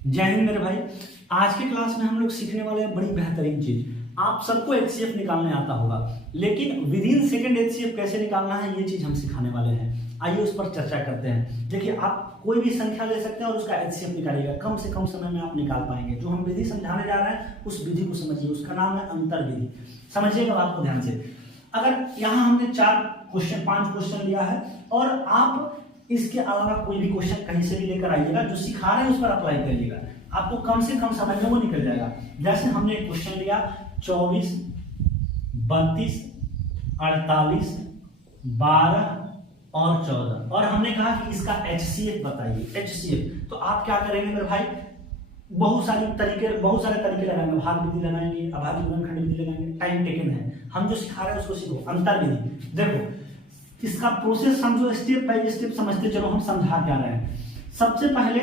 जय हिंद मेरे भाई। आज की क्लास में हम लोग सीखने वाले हैं बड़ी बेहतरीन चीज। आप सबको एचसीएफ निकालने आता होगा, लेकिन विद इन सेकंड एचसीएफ कैसे निकालना है ये चीज हम सिखाने वाले हैं। आइए उस पर चर्चा करते हैं। देखिए, आप कोई भी संख्या ले सकते हैं और उसका एचसीएफ निकालिएगा, कम से कम समय में आप निकाल पाएंगे। जो हम विधि समझाने जा रहे हैं उस विधि को समझिए, उसका नाम है अंतर विधि। समझिएगा बात को ध्यान से। अगर यहाँ हमने 5 क्वेश्चन लिया है और आप इसके अलावा कोई भी क्वेश्चन कहीं से भी लेकर आइएगा, जो सिखा रहे हैं उस पर अप्लाई करिएगा, आपको कम से कम समय में वो निकल जाएगा। जैसे हमने एक क्वेश्चन लिया 24, 32, 48, 12 और 14 और हमने कहा कि इसका एचसीएफ बताइए। एचसीएफ तो आप क्या करेंगे मेरे भाई, बहुत सारे तरीके लगाएंगे। भाग विधि लगाएंगे, अभाज्य गुणनखंड विधि लगाएंगे। टाइम टेकन है, हम जो सिखा रहे हैं उसको सीखो। अंतर विधि देखो, इसका प्रोसेस हम जो स्टेप बाय स्टेप समझते चलो, हम समझा क्या रहे हैं। सबसे पहले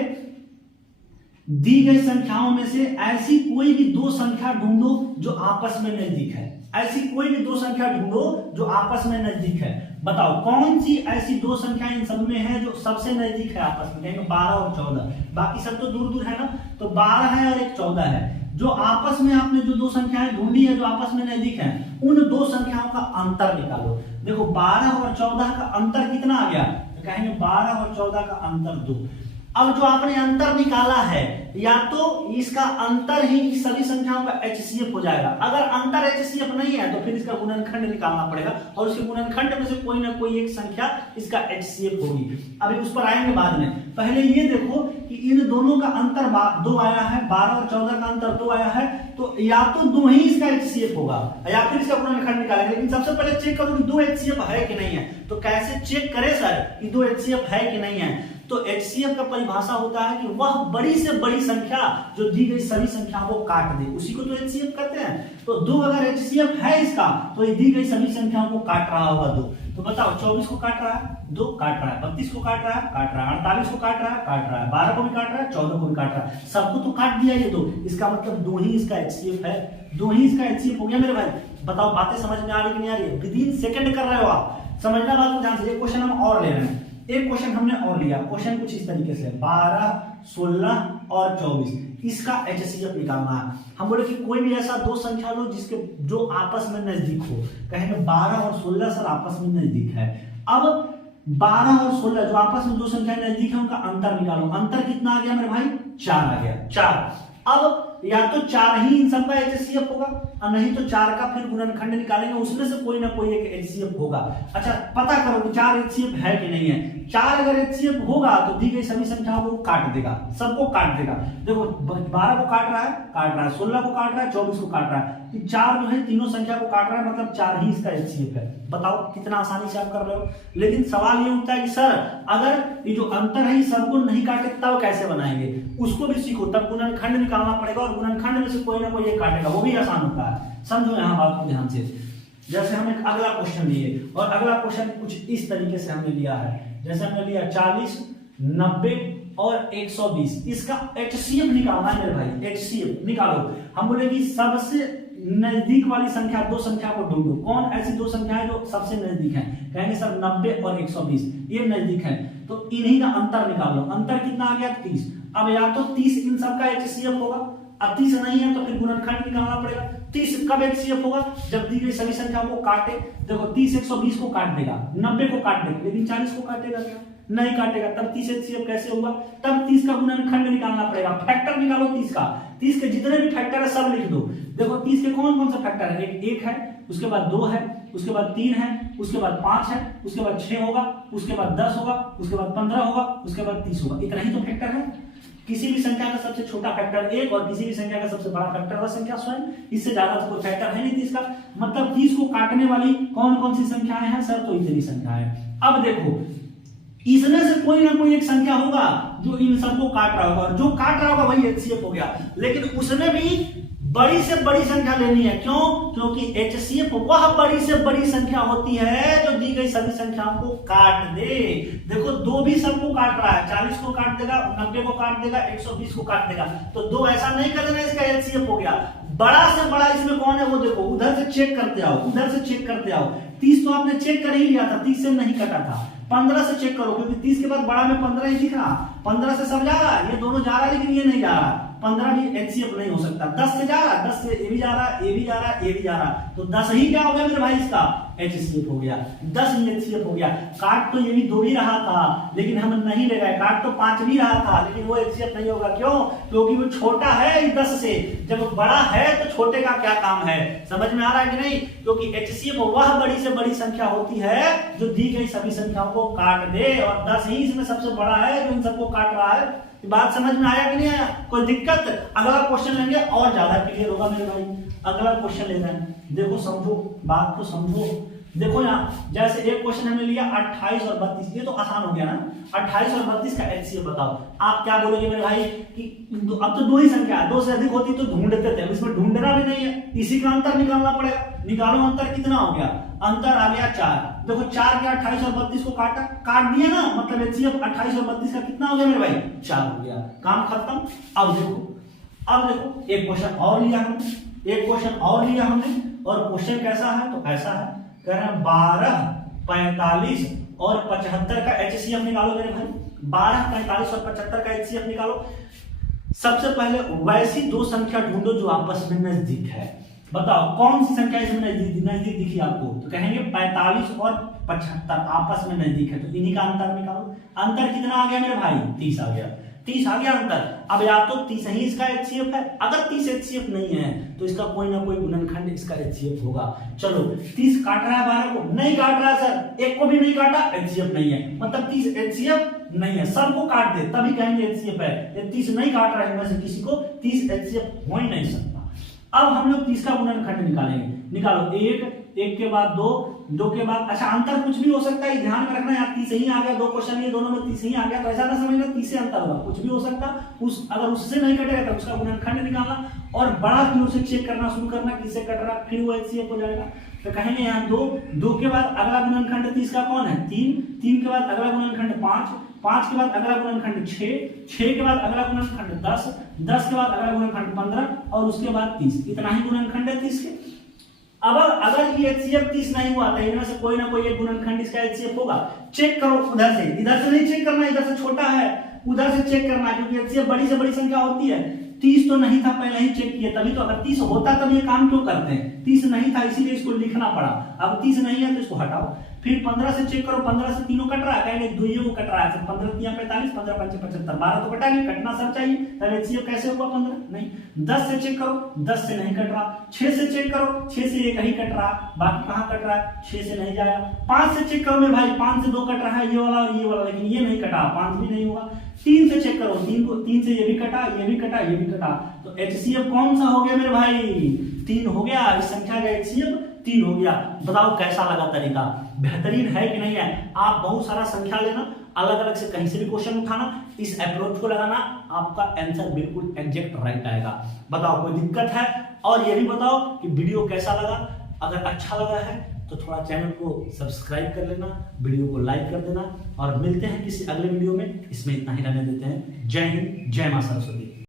दी गई संख्याओं में से ऐसी कोई भी दो संख्या ढूंढो जो आपस में नजदीक है। ऐसी कोई भी दो संख्या ढूंढो जो आपस में नजदीक है। बताओ कौन सी ऐसी दो संख्या इन सब में है जो सबसे नजदीक है आपस में। कहेंगे 12 और 14, बाकी सब तो दूर दूर है ना, तो 12 है और एक 14 है। जो आपस में आपने जो दो संख्याएं ढूंढी है जो आपस में नजदीक है, उन दो संख्याओं का अंतर निकालो। देखो 12 और 14 का अंतर कितना आ गया, तो कहेंगे 12 और 14 का अंतर 2। अब जो आपने अंतर निकाला है, या तो इसका अंतर ही सभी संख्याओं का एचसीएफ हो जाएगा। अगर अंतर एचसीएफ नहीं है तो फिर इसका गुणनखंड निकालना पड़ेगा और उसके गुणनखंड में से कोई ना कोई एक संख्या इसका एचसीएफ होगी। अभी उस पर आएंगे बाद में। पहले ये देखो कि इन दोनों का अंतर 2 आया है, 12 और 14 का अंतर 2 आया है, तो या तो 2 ही इसका एचसीएफ होगा या फिर इसका गुणनखंड निकालेंगे। लेकिन सबसे पहले चेक करो कि 2 एचसीएफ है कि नहीं है। तो कैसे चेक करें सर कि 2 एचसीएफ है कि नहीं है, तो एचसीएफ का परिभाषा होता है कि वह बड़ी से बड़ी संख्या जो दी गई सभी संख्याओं को काट दे, उसी को तो एचसीएफ कहते हैं। तो 2 अगर एचसीएफ है इसका, तो ये दी गई सभी संख्याओं को काट रहा होगा 2। तो बताओ 24 को काट रहा है, 2 काट रहा है, 32 को काट रहा है, 48 को काट रहा है, 12 को भी काट रहा है, 14 को भी काट रहा है, सबको तो काट दिया ये 2। इसका मतलब 2 ही इसका एचसीएफ है, 2 ही इसका एचसीएफ हो गया मेरे भाई। बताओ बातें समझ में आ रही कि नहीं आ रही है? विद इन सेकंड कर रहे हो आप, समझना बात को ध्यान से। एक क्वेश्चन हम और ले रहे हैं, एक क्वेश्चन हमने और लिया। क्वेश्चन कुछ इस तरीके से 12, 16 और 24, इसका एचसीएफ निकालना है। हम बोले कि कोई भी ऐसा दो संख्या लो जिसके जो आपस में नजदीक हो। कहेंगे 12 और 16 सर आपस में नजदीक है। अब 12 और 16 जो आपस में दो संख्याएं नजदीक है, उनका अंतर निकालो। अंतर कितना आ गया मेरे भाई? 4 आ गया, 4। अब या तो 4 ही इन सबका एचसीएफ होगा और नहीं तो 4 का फिर गुणनखंड निकालेंगे, उसमें से कोई ना कोई एक एचसीएफ होगा। अच्छा पता करो कि 4 एचसीएफ है कि नहीं है। 4 अगर एचसीएफ होगा तो दी गई सभी संख्याओं को काट देगा, सबको काट देगा। देखो 12 को काट रहा है, 16 को काट रहा है, 24 को काट रहा है। 4 जो है तीनों संख्या को काट रहा है, मतलब 4 ही इसका एचसीएफ है। बताओ कितना आसानी से आप कर रहे हो। लेकिन सवाल ये उठता है कि सर अगर ये जो अंतर है सबको नहीं काटे तब कैसे बनाएंगे, उसको भी सीखो। तब गुणनखंड निकालना पड़ेगा और गुणनखंड में से कोई ना कोई एक काटेगा, वो भी आसान होता है। समझो यहाँ बात को ध्यान से। जैसे हम एक अगला क्वेश्चन लिए और अगला क्वेश्चन कुछ इस तरीके से हमने लिया है। जैसे हमने लिया 40, 90 और 120, इसका एचसीएफ निकालना है मेरे भाई। एचसीएफ निकालो। हम बोले कि सबसे नजदीक वाली संख्या, दो संख्या को ढूंढो। कौन ऐसी दो संख्या है जो सबसे नजदीक है? कहेंगे सर 90 और 120 ये नजदीक है, तो इन्हीं का अंतर निकालो। अंतर कितना आ गया? 30। अब या तो 30 इन सबका एचसीएफ होगा, अब 30 नहीं है तो फिर गुणनखंड निकालना पड़ेगा। 30 कब एचसीएफ होगा? जब दी गई सभी संख्याओं को काटे। देखो 30 120 को काट देगा, 90 को काट देगा, लेकिन 40 को काटेगा क्या? नहीं काटेगा। तब 30 एचसीएफ कैसे होगा? तब 30 का गुणनखंड निकालना पड़ेगा। फैक्टर निकालो 30 का। 30 के जितने भी फैक्टर है सब लिख दो। देखो 30 के कौन कौन सा फैक्टर है? एक है, उसके बाद 2 है, उसके बाद 3 है, उसके बाद 5 है, उसके बाद 6 होगा, उसके बाद 10 होगा, उसके बाद 15 होगा, उसके बाद 30 होगा। इतना ही तो फैक्टर है। किसी भी संख्या का सबसे छोटा फैक्टर 1 और किसी भी संख्या का सबसे बड़ा फैक्टर वह संख्या स्वयं। इससे ज्यादा तो कोई फैक्टर है नहीं 30 का। मतलब 30 को काटने वाली कौन कौन सी संख्याएं हैं सर? तो इतनी संख्या है। अब देखो इसमें से कोई ना कोई एक संख्या होगा जो इन सबको काट रहा होगा, और जो काट रहा होगा वही एचसीएफ हो गया। लेकिन उसमें भी बड़ी से बड़ी संख्या लेनी है। क्यों? क्योंकि एचसीएफ वह बड़ी से बड़ी संख्या होती है जो दी गई सभी संख्याओं को काट दे। देखो 2 भी सबको काट रहा है, 40 को काट देगा, 90 को काट देगा, 120 को काट देगा। तो 2 ऐसा नहीं कर देना इसका एचसीएफ हो गया। बड़ा से बड़ा इसमें कौन है वो देखो, उधर से चेक करते आओ, उधर से चेक करते आओ। 30 तो आपने चेक कर ही लिया था, 30 से नहीं कटा था। 15 से चेक करो, क्योंकि 30 के बाद बड़ा में 15 ही दिख रहा। 15 से सब जा रहा है, ये दोनों जा रहा है लेकिन ये नहीं जा रहा। 15 भी HCF नहीं हो सकता। 10 से जा रहा है, 10 से ये भी जा रहा है, ये भी जा रहा है, ये भी जा रहा है, तो 10 ही क्या हो गया मेरे भाई इसका HCF हो गया, 10 ही HCF हो गया। काट तो ये भी 2 ही रहा था लेकिन हम नहीं ले गए, काट तो 5 भी रहा था लेकिन वो HCF नहीं होगा। क्यों? क्योंकि वो छोटा है 10 से, जब बड़ा है तो छोटे का क्या काम है, समझ में आ रहा है कि नहीं? क्योंकि HCF वह बड़ी से बड़ी संख्या होती है जो दी गई सभी संख्याओं को काट दे, और 10 ही इसमें सबसे बड़ा है जो इन सबको काट रहा है। बात समझ में आया कि नहीं आया? कोई दिक्कत? अगला क्वेश्चन लेंगे और ज्यादा क्लियर होगा मेरे भाई। अगला क्वेश्चन ले रहे हैं, देखो समझो, बात को समझो। देखो यहाँ जैसे एक क्वेश्चन हमने लिया 28 और 32, ये तो आसान हो गया ना। 28 और 32 का HCF बताओ। आप क्या बोलोगे मेरे भाई कि अब तो 2 ही संख्या है, 2 से अधिक होती तो ढूंढते थे, इसमें ढूंढना भी नहीं है, इसी का अंतर निकालना पड़ेगा। निकालो अंतर कितना हो गया, अंतर आ गया 4। देखो 4 के 28 और 32 को काट दिया ना, मतलब HCF 28 और 32 का कितना हो गया मेरे भाई, 4 हो गया, काम खत्म। अब देखो एक क्वेश्चन और लिया हमने, और क्वेश्चन कैसा है तो ऐसा है, कह रहे हैं 12, 45 और 75 का HCF निकालो मेरे भाई। 12, 45 और 75 का HCF निकालो। सबसे पहले वैसी 2 संख्या ढूंढो जो आपस में नजदीक है। बताओ कौन सी संख्या इसमें नजदीक दिखी आपको, तो कहेंगे 45 और 75 आपस में नजदीक है, तो इन्हीं का अंतर निकालो। अंतर कितना आ गया मेरे भाई, 30 आ गया, 30 आ गया अंतर। अब या तो 30 ही इसका HCF है, अगर 30 HCF नहीं है तो इसका कोई ना कोई गुणनखंड इसका HCF होगा। चलो 30 काट रहा है 12 को, नहीं काट रहा है सर, एक को भी नहीं काटा, HCF नहीं है, मतलब 30 HCF नहीं है, सबको काट दे तभी कहेंगे HCF है। ये 30 नहीं काट रहा है इनमें से किसी को, 30 HCF हो ही नहीं सकता। अब हम लोग 30 का गुणनखंड निकालेंगे। निकालो, 1 के बाद 2 के बाद, अच्छा अंतर कुछ भी हो सकता है, ध्यान में रखना। यहाँ 30 ही आ गया, 2 क्वेश्चन ये दोनों में 30 ही आ गया, तो ऐसा ना समझना 30 से अंतर होगा, कुछ भी हो सकता। अगर उससे नहीं कटेगा तो उसका गुणनखंड निकालना, और बड़ा की ओर से चेक करना शुरू करना किससे कट रहा, फिर वो HCF हो जाएगा। तो कहेंगे यहाँ 2 के बाद अगला गुणनखंड 30 का कौन है, 3 के बाद अगला गुणनखंड 5 के बाद अगला गुणनखंड 6 के बाद अगला गुणनखंड 10 के बाद अगला गुणनखंड 15 और उसके बाद 30। इतना ही गुणनखंड है 30 के। अब अगर ये HCF 30 नहीं हुआ तो इनमें से कोई ना कोई एक गुणनखंड इसका HCF होगा। चेक करो उधर से, इधर से नहीं चेक करना, इधर से छोटा है उधर से चेक करना, क्योंकि HCF बड़ी से बड़ी संख्या होती है। 30 तो नहीं था, पहले ही चेक किया, तभी तो। अगर 30 होता तब ये काम क्यों करते हैं, 30 नहीं था इसीलिए इसको लिखना पड़ा। अब 30 नहीं है तो इसको हटाओ। फिर 15 से चेक करो, 15 से तीनों कट रहा है, कहेंगे 2 ये वो कट रहा है, 15 3 45, 15 5 75, 12 तो कटा नहीं, कटना सब चाहिए, तब HCF कैसे होगा 15 नहीं। 10 से चेक करो, 10 से नहीं कट रहा। 6 से चेक करो, 6 से एक ही कट रहा, बाकी कहाँ कट रहा है, 6 से नहीं जाएगा। 5 से चेक करो मेरे भाई, 5 से 2 कट रहा है, ये वाला और ये वाला, लेकिन ये नहीं कटा, 5 भी नहीं होगा। 3 से चेक करो, 3 से ये भी कटा, ये भी कटा, ये भी कटा, तो HCF कौन सा हो गया मेरे भाई, 3 हो गया। इस संख्या का HCF 3 हो गया। बताओ कैसा लगा तरीका, बेहतरीन है कि नहीं है? आप बहुत सारा संख्या लेना, अलग अलग से कहीं से भी क्वेश्चन उठाना, इस अप्रोच को लगाना, आपका आंसर बिल्कुल एग्जैक्ट राइट आएगा। बताओ कोई दिक्कत है? और ये भी बताओ कि वीडियो कैसा लगा। अगर अच्छा लगा है तो थोड़ा चैनल को सब्सक्राइब कर लेना, वीडियो को लाइक कर देना, और मिलते हैं किसी अगले वीडियो में। इसमें इतना ही रहने देते हैं। जय हिंद, जय मां सरस्वती।